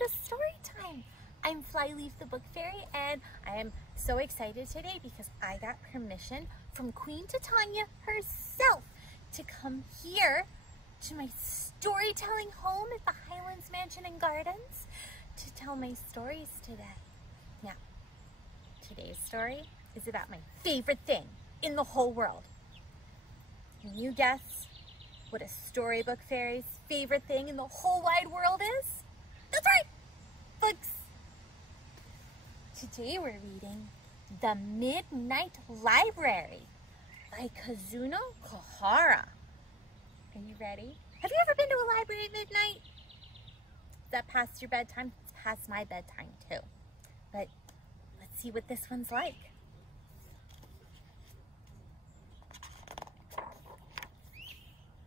to Storytime. I'm Flyleaf the Book Fairy, and I am so excited today because I got permission from Queen Titania herself to come here to my storytelling home at the Highlands Mansion and Gardens to tell my stories today. Now, today's story is about my favorite thing in the whole world. Can you guess what a storybook fairy's favorite thing in the whole wide world is? That's right, books. Today we're reading The Midnight Library by Kazuno Kohara. Are you ready? Have you ever been to a library at midnight? Is that past your bedtime? It's past my bedtime too. But let's see what this one's like.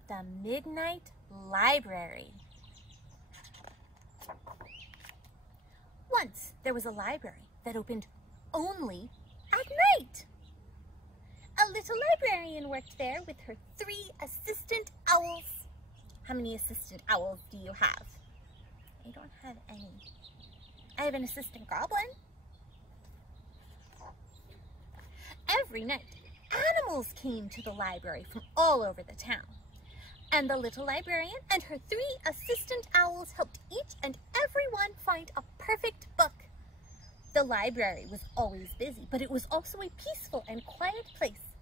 The Midnight Library. Once there was a library that opened only at night. A little librarian worked there with her 3 assistant owls. How many assistant owls do you have? I don't have any. I have an assistant goblin. Every night, animals came to the library from all over the town. And the little librarian and her 3 assistant owls helped each and every one find a perfect book. The library was always busy, but it was also a peaceful and quiet place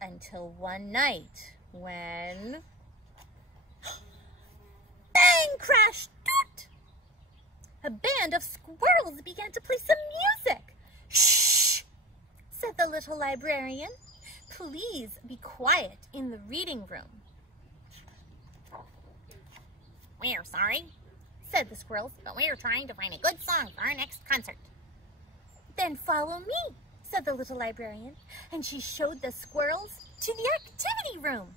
until one night when... Bang! Crash! Doot! A band of squirrels began to play some music. Shh! Said the little librarian. Please be quiet in the reading room. We're sorry, said the squirrels, but we're trying to find a good song for our next concert. Then follow me, said the little librarian, and she showed the squirrels to the activity room.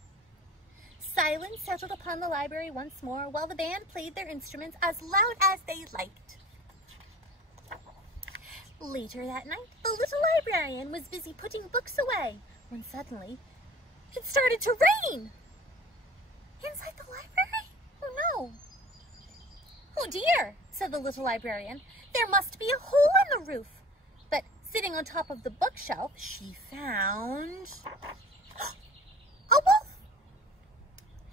Silence settled upon the library once more while the band played their instruments as loud as they liked. Later that night, the little librarian was busy putting books away when suddenly it started to rain. Inside the library? Oh no. Oh dear, said the little librarian. There must be a hole in the roof. But sitting on top of the bookshelf, she found a wolf.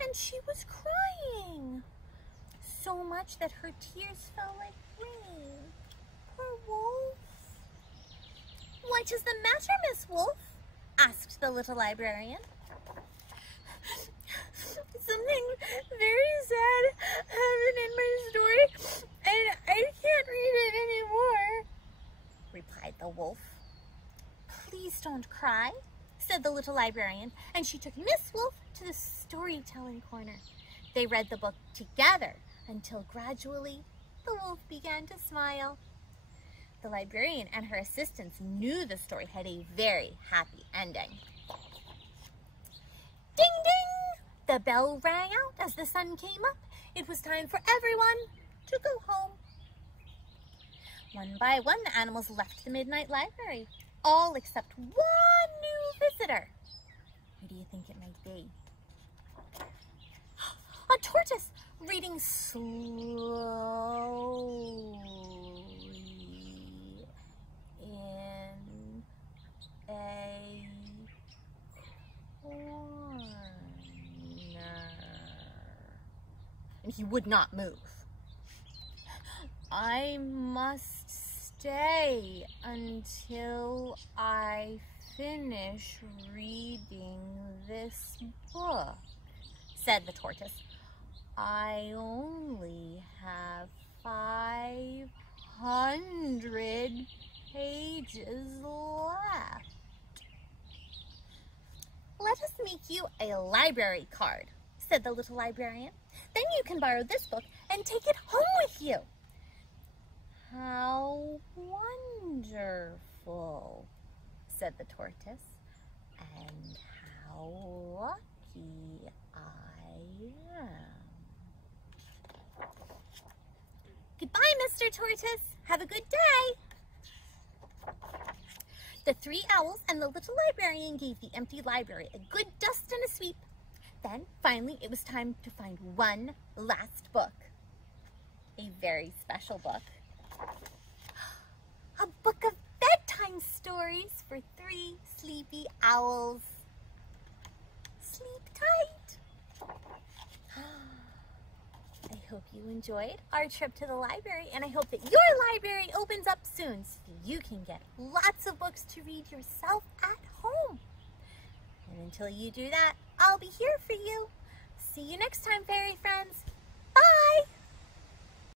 And she was crying. So much that her tears fell like rain. Poor wolf. What is the matter, Miss Wolf? Asked the little librarian. Something very sad happened in my story, and I can't read it anymore, replied the wolf. Please don't cry, said the little librarian, and she took Miss Wolf to the storytelling corner. They read the book together until gradually the wolf began to smile. The librarian and her assistants knew the story had a very happy ending. Ding, ding! The bell rang out as the sun came up. It was time for everyone to go home. One by one, the animals left the Midnight Library, all except one new visitor. Who do you think it might be? A tortoise reading slowly in a corner. And he would not move. I must stay until I finish reading this book, said the tortoise. I only have 500 pages left. Let us make you a library card, said the little librarian. Then you can borrow this book and take it home with you. How wonderful, said the tortoise. And how lucky I am. Goodbye, Mr. Tortoise. Have a good day. The 3 owls and the little librarian gave the empty library a good dust and a sweep. Then, finally, it was time to find one last book. a very special book. A book of bedtime stories for 3 sleepy owls. Sleep tight. I hope you enjoyed our trip to the library, and I hope that your library opens up soon so you can get lots of books to read yourself at home. And until you do that, I'll be here for you. See you next time, fairy friends.